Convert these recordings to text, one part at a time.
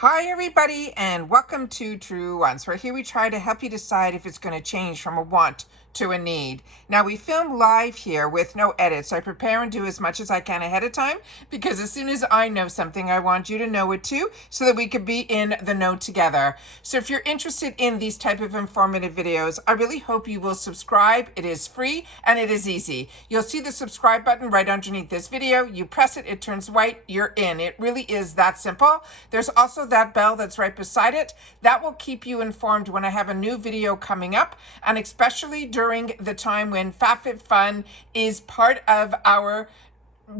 Hi everybody and welcome to Truewants, where here we try to help you decide if it's going to change from a want to a need. Now we film live here with no edits, so I prepare and do as much as I can ahead of time because as soon as I know something, I want you to know it too so that we could be in the know together. So if you're interested in these type of informative videos, I really hope you will subscribe. It is free and it is easy. You'll see the subscribe button right underneath this video. You press it, it turns white, you're in. It really is that simple. There's also that bell that's right beside it. That will keep you informed when I have a new video coming up, and especially during the time when FabFitFun is part of our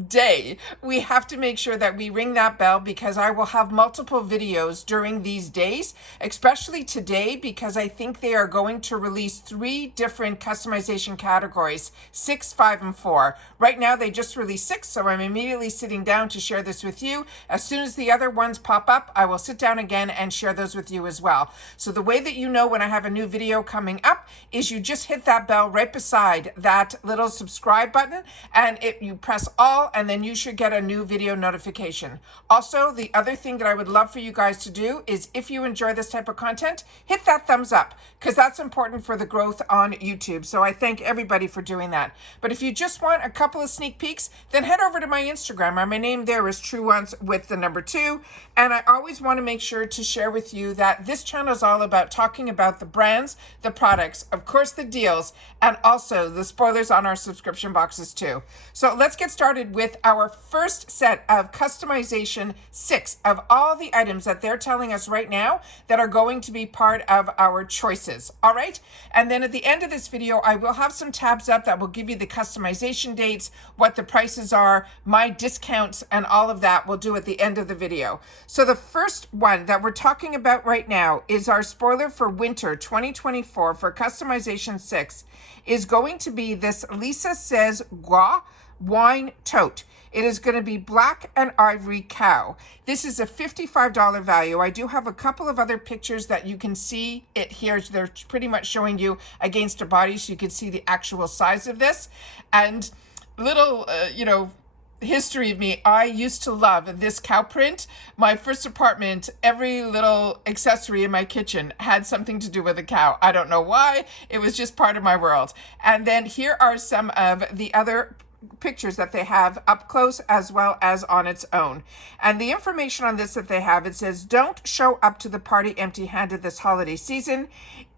day, we have to make sure that we ring that bell because I will have multiple videos during these days, especially today, because I think they are going to release 3 different customization categories, 6, 5, and 4. Right now, they just released 6, so I'm immediately sitting down to share this with you. As soon as the other ones pop up, I will sit down again and share those with you as well. So the way that you know when I have a new video coming up is you just hit that bell right beside that little subscribe button, and you press all, and then you should get a new video notification. Also, the other thing that I would love for you guys to do is if you enjoy this type of content, hit that thumbs up because that's important for the growth on YouTube. So I thank everybody for doing that. But if you just want a couple of sneak peeks, then head over to my Instagram. My name there is Truewants with the number 2. And I always want to make sure to share with you that this channel is all about talking about the brands, the products, of course the deals, and also the spoilers on our subscription boxes too. So let's get started with our first set of customization 6 of all the items that they're telling us right now that are going to be part of our choices. All right. And then at the end of this video, I will have some tabs up that will give you the customization dates, what the prices are, my discounts, and all of that we'll do at the end of the video. So the first one that we're talking about right now is our spoiler for winter 2024 for customization 6 is going to be this Lisa Says Gua wine tote. It is going to be black and ivory cow. This is a $55 value. I do have a couple of other pictures that you can see it here. They're pretty much showing you against a body so you can see the actual size of this. And little, history of me, I used to love this cow print. My first apartment, every little accessory in my kitchen had something to do with a cow. I don't know why. It was just part of my world. And then here are some of the other pictures that they have up close as well as on its own. And the information on this that they have, it says, don't show up to the party empty-handed this holiday season.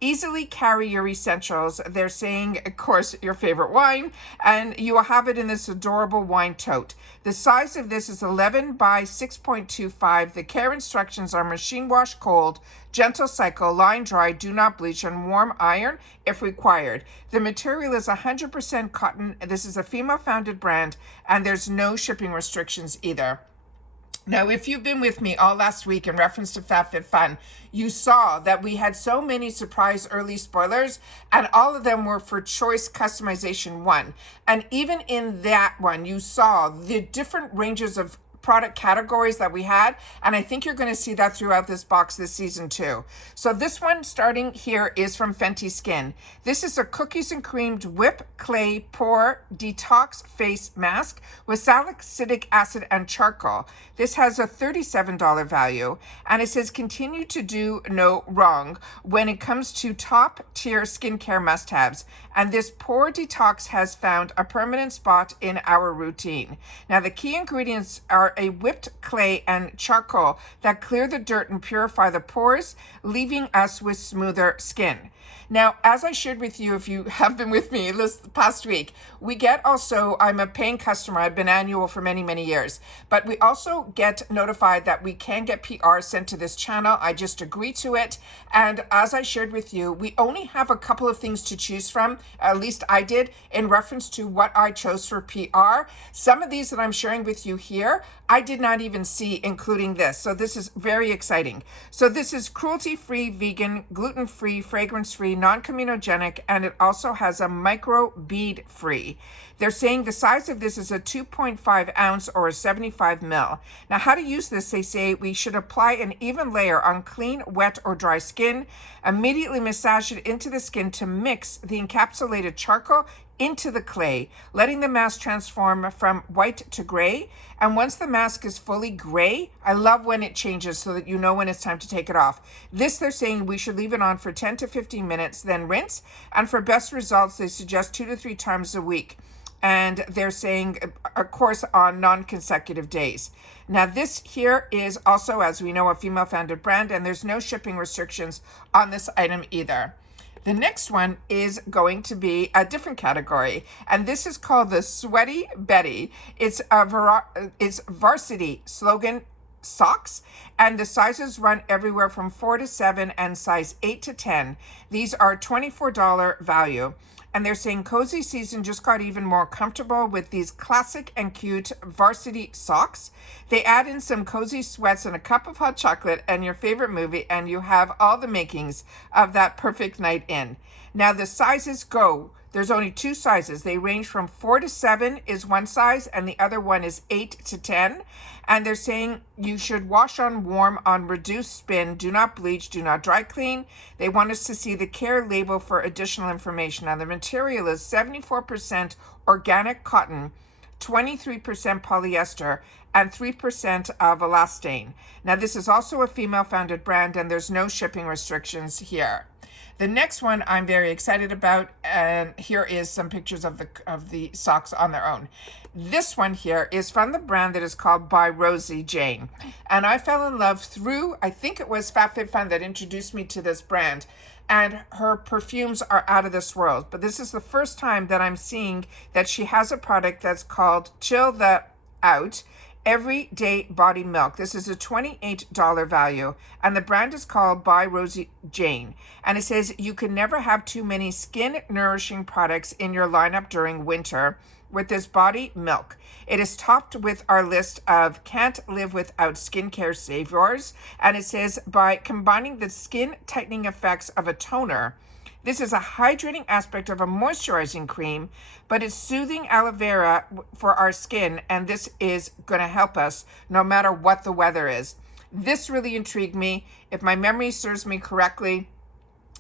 Easily carry your essentials. They're saying, of course, your favorite wine, and you will have it in this adorable wine tote. The size of this is 11 by 6.25. The care instructions are machine wash cold, gentle cycle, line dry, do not bleach, and warm iron if required. The material is 100% cotton. This is a female-founded brand, and there's no shipping restrictions either. Now, if you've been with me all last week in reference to FabFitFun, you saw that we had so many surprise early spoilers, and all of them were for choice customization 1. And even in that one, you saw the different ranges of product categories that we had, and I think you're going to see that throughout this box this season too. So this one starting here is from Fenty Skin. This is a cookies and creamed whip clay pore detox face mask with salicylic acid and charcoal. This has a $37 value, and it says continue to do no wrong when it comes to top tier skincare must-haves. And this pore detox has found a permanent spot in our routine. Now the key ingredients are a whipped clay and charcoal that clear the dirt and purify the pores, leaving us with smoother skin. Now, as I shared with you, if you have been with me this past week, we get also, I'm a paying customer, I've been annual for many, many years, but we also get notified that we can get PR sent to this channel. I just agree to it. And as I shared with you, we only have a couple of things to choose from, at least I did, in reference to what I chose for PR. Some of these that I'm sharing with you here, I did not even see, including this. So this is very exciting. So this is cruelty-free, vegan, gluten-free, fragrance-free, non-communogenic, and it also has a micro bead free. They're saying the size of this is a 2.5 ounce or a 75 mil. Now, how to use this, they say we should apply an even layer on clean, wet, or dry skin, immediately massage it into the skin to mix the encapsulated charcoal into the clay, letting the mask transform from white to gray. And once the mask is fully gray, I love when it changes so that you know when it's time to take it off. This, they're saying we should leave it on for 10 to 15 minutes, then rinse. And for best results, they suggest 2 to 3 times a week. And they're saying, of course, on non-consecutive days. Now, this here is also, as we know, a female-founded brand, and there's no shipping restrictions on this item either. The next one is going to be a different category, and this is called the Sweaty Betty. It's varsity slogan socks, and the sizes run everywhere from 4 to 7 and size 8 to 10. These are $24 value. And they're saying cozy season just got even more comfortable with these classic and cute varsity socks. They add in some cozy sweats and a cup of hot chocolate and your favorite movie, and you have all the makings of that perfect night in. Now the sizes go. There's only 2 sizes. They range from 4 to 7 is one size, and the other one is 8 to 10. And they're saying you should wash on warm on reduced spin. Do not bleach. Do not dry clean. They want us to see the care label for additional information. Now, the material is 74% organic cotton, 23% polyester, and 3% of elastane. Now, this is also a female-founded brand, and there's no shipping restrictions here. The next one I'm very excited about, and here is some pictures of the socks on their own. This one here is from the brand that is called by Rosie Jane. And I fell in love through, I think it was FabFitFun that introduced me to this brand. And her perfumes are out of this world. But this is the first time that I'm seeing that she has a product that's called Chill the Out Everyday Body Milk. This is a $28 value, and the brand is called by Rosie Jane. And it says you can never have too many skin nourishing products in your lineup during winter with this body milk. It is topped with our list of can't live without skincare saviors, and it says by combining the skin tightening effects of a toner. This is a hydrating aspect of a moisturizing cream, but it's soothing aloe vera for our skin, and this is going to help us no matter what the weather is. This really intrigued me. If my memory serves me correctly,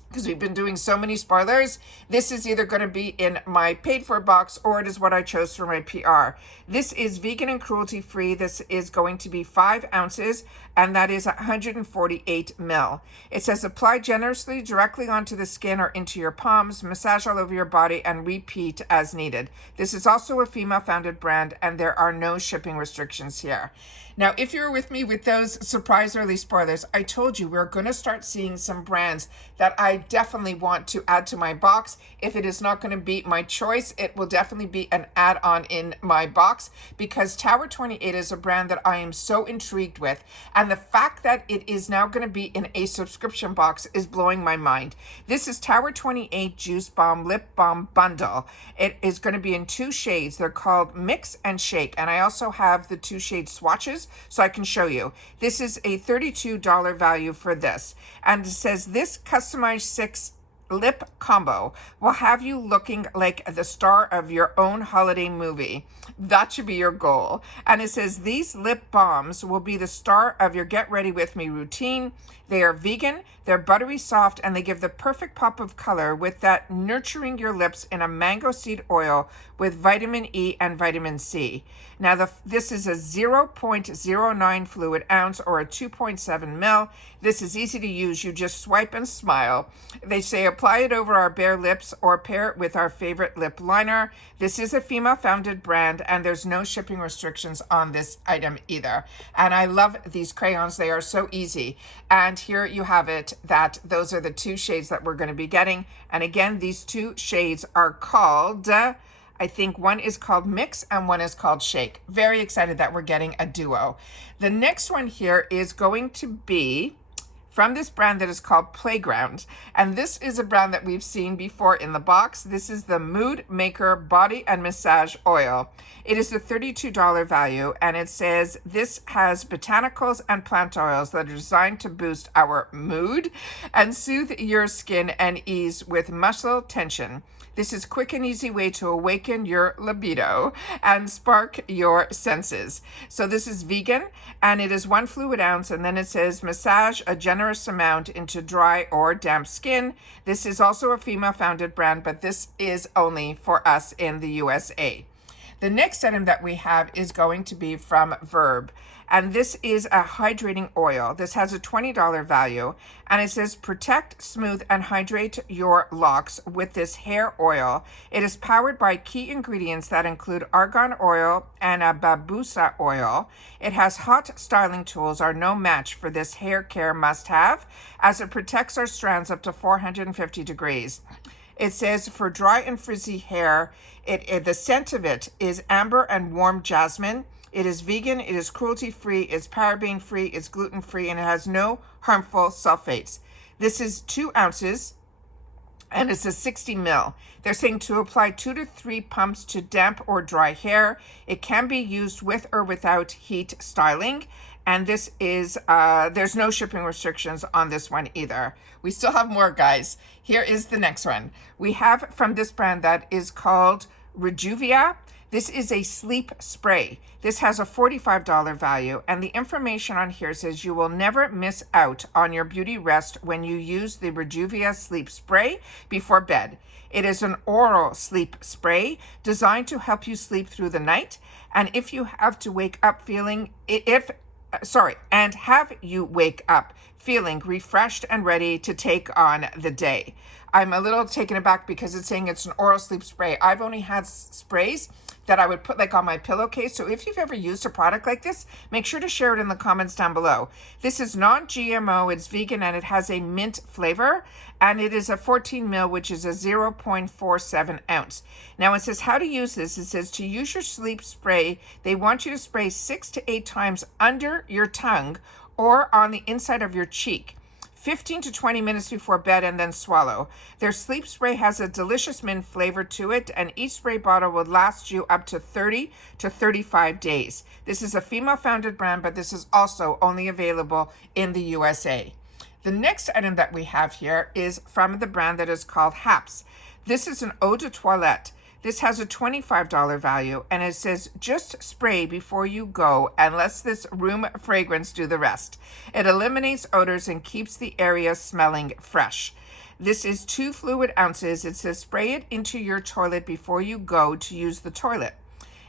because we've been doing so many spoilers, this is either going to be in my paid for box or it is what I chose for my PR. This is vegan and cruelty free. This is going to be 5 ounces, and that is 148 ml. It says apply generously directly onto the skin or into your palms, massage all over your body, and repeat as needed. This is also a female founded brand, and there are no shipping restrictions here. Now, if you were with me with those surprise early spoilers, I told you we're going to start seeing some brands that I definitely want to add to my box. If it is not going to be my choice, it will definitely be an add-on in my box, because Tower 28 is a brand that I am so intrigued with. And the fact that it is now going to be in a subscription box is blowing my mind. This is Tower 28 Juice Balm Lip Balm Bundle. It is going to be in 2 shades. They're called Mix and Shake. And I also have the 2 shade swatches, so I can show you. This is a $32 value for this. And it says this customized 6 lip combo will have you looking like the star of your own holiday movie. That should be your goal. And it says these lip balms will be the star of your get ready with me routine. They are vegan, they're buttery soft, and they give the perfect pop of color with that nurturing your lips in a mango seed oil with vitamin E and vitamin C. Now this is a 0.09 fluid ounce or a 2.7 ml. This is easy to use. You just swipe and smile. They say apply it over our bare lips or pair it with our favorite lip liner. This is a female founded brand, and there's no shipping restrictions on this item either. And I love these crayons. They are so easy. And here you have it, that those are the 2 shades that we're going to be getting. And again, these 2 shades are called, I think one is called Mix and one is called Shake. Very excited that we're getting a duo. The next one here is going to be from this brand that is called Playground. And this is a brand that we've seen before in the box. This is the Mood Maker Body and Massage Oil. It is a $32 value, and it says this has botanicals and plant oils that are designed to boost our mood and soothe your skin and ease with muscle tension. This is a quick and easy way to awaken your libido and spark your senses. So this is vegan, and it is 1 fluid ounce, and then it says massage a gentle generous amount into dry or damp skin. This is also a female-founded brand, but this is only for us in the USA. The next item that we have is going to be from Verb, and this is a hydrating oil. This has a $20 value, and it says protect, smooth, and hydrate your locks with this hair oil. It is powered by key ingredients that include argan oil and a babusa oil. It has hot styling tools are no match for this hair care must-have, as it protects our strands up to 450 degrees. It says for dry and frizzy hair, the scent of it is amber and warm jasmine. It is vegan, it is cruelty-free, it's paraben-free, it's gluten-free, and it has no harmful sulfates. This is 2 ounces, and it's a 60 ml. They're saying to apply 2 to 3 pumps to damp or dry hair. It can be used with or without heat styling. And this is, there's no shipping restrictions on this one either. We still have more, guys. Here is the next one. We have from this brand that is called Ruvia. This is a sleep spray. This has a $45 value, and the information on here says you will never miss out on your beauty rest when you use the Ruvia sleep spray before bed. It is an oral sleep spray designed to help you sleep through the night. And if you have to wake up feeling, have you wake up feeling refreshed and ready to take on the day. I'm a little taken aback because it's saying it's an oral sleep spray. I've only had sprays that I would put like on my pillowcase. So if you've ever used a product like this, make sure to share it in the comments down below. This is non-GMO, it's vegan, and it has a mint flavor, and it is a 14 ml, which is a 0.47 ounce. Now it says how to use this. It says to use your sleep spray, they want you to spray 6 to 8 times under your tongue or on the inside of your cheek, 15 to 20 minutes before bed, and then swallow. Their sleep spray has a delicious mint flavor to it, and each spray bottle will last you up to 30 to 35 days. This is a female-founded brand, but this is also only available in the USA. The next item that we have here is from the brand that is called Haps. This is an eau de toilette. This has a $25 value, and it says just spray before you go and let this room fragrance do the rest. It eliminates odors and keeps the area smelling fresh. This is 2 fluid ounces. It says spray it into your toilet before you go to use the toilet.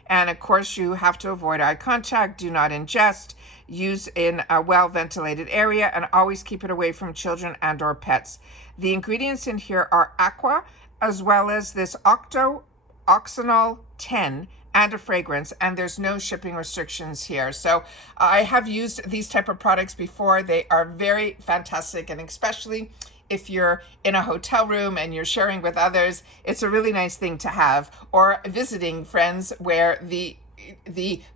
And of course, you have to avoid eye contact, do not ingest, use in a well-ventilated area, and always keep it away from children and or pets. The ingredients in here are aqua, as well as this oxynol 10 and a fragrance, and there's no shipping restrictions here. So I have used these type of products before. They are very fantastic, and especially if you're in a hotel room and you're sharing with others, it's a really nice thing to have, or visiting friends where the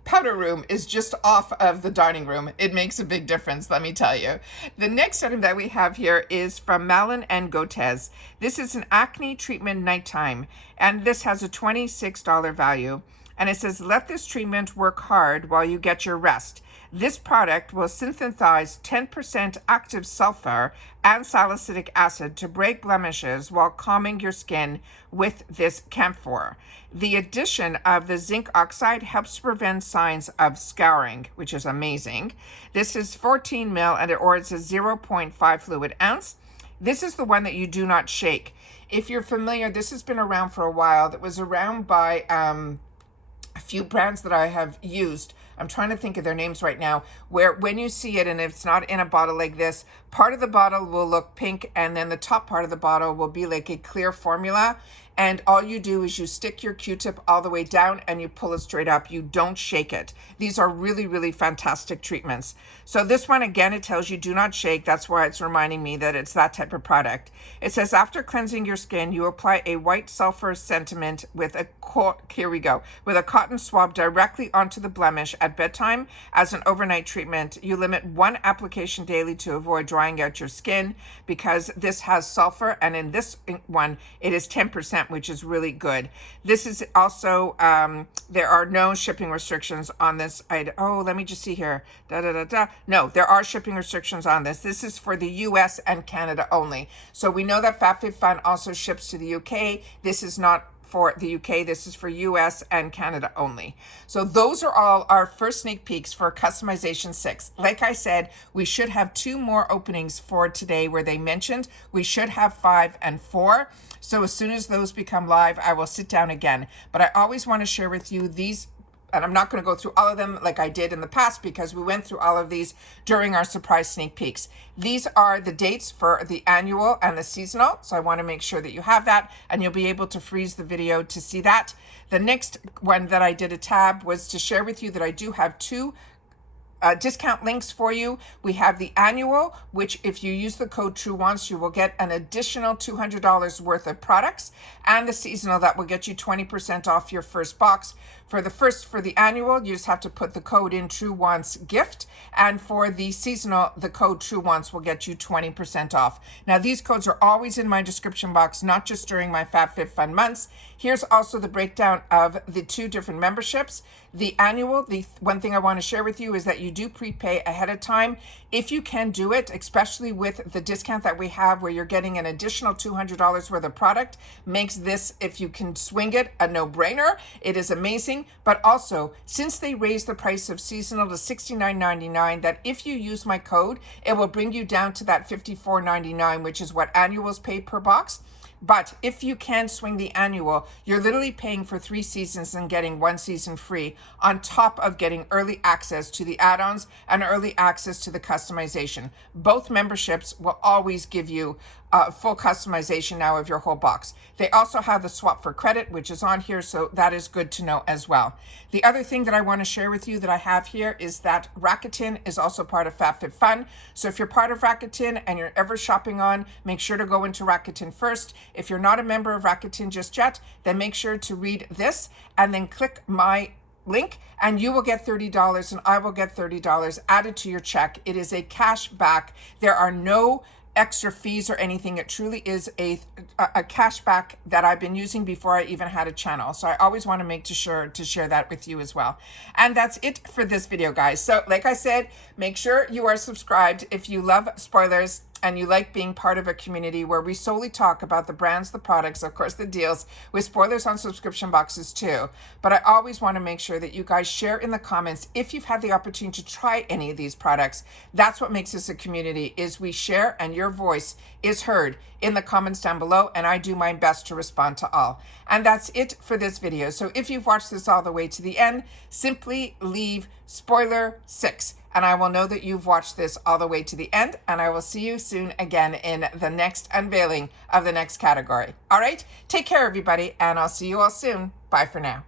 powder room is just off of the dining room. It makes a big difference, let me tell you. The next item that we have here is from Malin and Gotez. This is an acne treatment nighttime, and this has a $26 value. And it says, let this treatment work hard while you get your rest. This product will synthesize 10% active sulfur and salicylic acid to break blemishes while calming your skin with this camphor. The addition of the zinc oxide helps prevent signs of scouring, which is amazing. This is 14 ml, and it's a 0.5 fluid ounce. This is the one that you do not shake. If you're familiar, this has been around for a while. That was around by a few brands that I have used. I'm trying to think of their names right now, where when you see it and it's not in a bottle like this, part of the bottle will look pink, and then the top part of the bottle will be like a clear formula. And all you do is you stick your Q-tip all the way down and you pull it straight up. You don't shake it. These are really, really fantastic treatments. So this one, again, it tells you do not shake. That's why it's reminding me that it's that type of product. It says after cleansing your skin, you apply a white sulfur sentiment with a cotton swab directly onto the blemish at bedtime as an overnight treatment. You limit 1 application daily to avoid drying out your skin because this has sulfur, and in this one, it is 10%, which is really good. This is also, there are no shipping restrictions on this. Let me just see here. No, there are shipping restrictions on this. This is for the US and Canada only. So we know that FabFitFun also ships to the UK. This is not for the UK. This is for US and Canada only. So those are all our first sneak peeks for customization 6. Like I said, we should have 2 more openings for today where they mentioned we should have 5 and 4. So as soon as those become live, I will sit down again. But I always want to share with you these, and I'm not going to go through all of them like I did in the past because we went through all of these during our surprise sneak peeks. These are the dates for the annual and the seasonal. So I want to make sure that you have that and you'll be able to freeze the video to see that. The next one that I did a tab was to share with you that I do have 2 discount links for you. We have the annual, which if you use the code Truewants, you will get an additional $200 worth of products, and the seasonal that will get you 20% off your first box. For the annual, you just have to put the code in Truewants gift, and for the seasonal, the code Truewants will get you 20% off. Now, these codes are always in my description box, not just during my FabFitFun months. Here's also the breakdown of the 2 different memberships. The annual, the one thing I want to share with you is that you do prepay ahead of time. If you can do it, especially with the discount that we have where you're getting an additional $200 worth of product, makes this, if you can swing it, a no-brainer. It is amazing. But also, since they raised the price of seasonal to $69.99, that if you use my code, it will bring you down to that $54.99, which is what annuals pay per box. But if you can swing the annual, you're literally paying for 3 seasons and getting 1 season free on top of getting early access to the add-ons and early access to the customization. Both memberships will always give you full customization now of your whole box. They also have the swap for credit, which is on here, so that is good to know as well. The other thing that I want to share with you that I have here is that Rakuten is also part of FabFitFun. So if you're part of Rakuten and you're ever shopping on, make sure to go into Rakuten first. If you're not a member of Rakuten just yet, then make sure to read this and then click my link and you will get $30 and I will get $30 added to your check. It is a cash back. There are no extra fees or anything. It truly is a cash back that I've been using before I even had a channel. So I always want to make sure to share that with you as well. And that's it for this video, guys. So like I said, make sure you are subscribed if you love spoilers and you like being part of a community where we solely talk about the brands, the products, of course, the deals, with spoilers on subscription boxes too. But I always want to make sure that you guys share in the comments if you've had the opportunity to try any of these products. That's what makes us a community, is we share and your voice is heard in the comments down below, and I do my best to respond to all. And that's it for this video. So if you've watched this all the way to the end, simply leave spoiler 6. And I will know that you've watched this all the way to the end, and I will see you soon again in the next unveiling of the next category. All right, take care, everybody, and I'll see you all soon. Bye for now.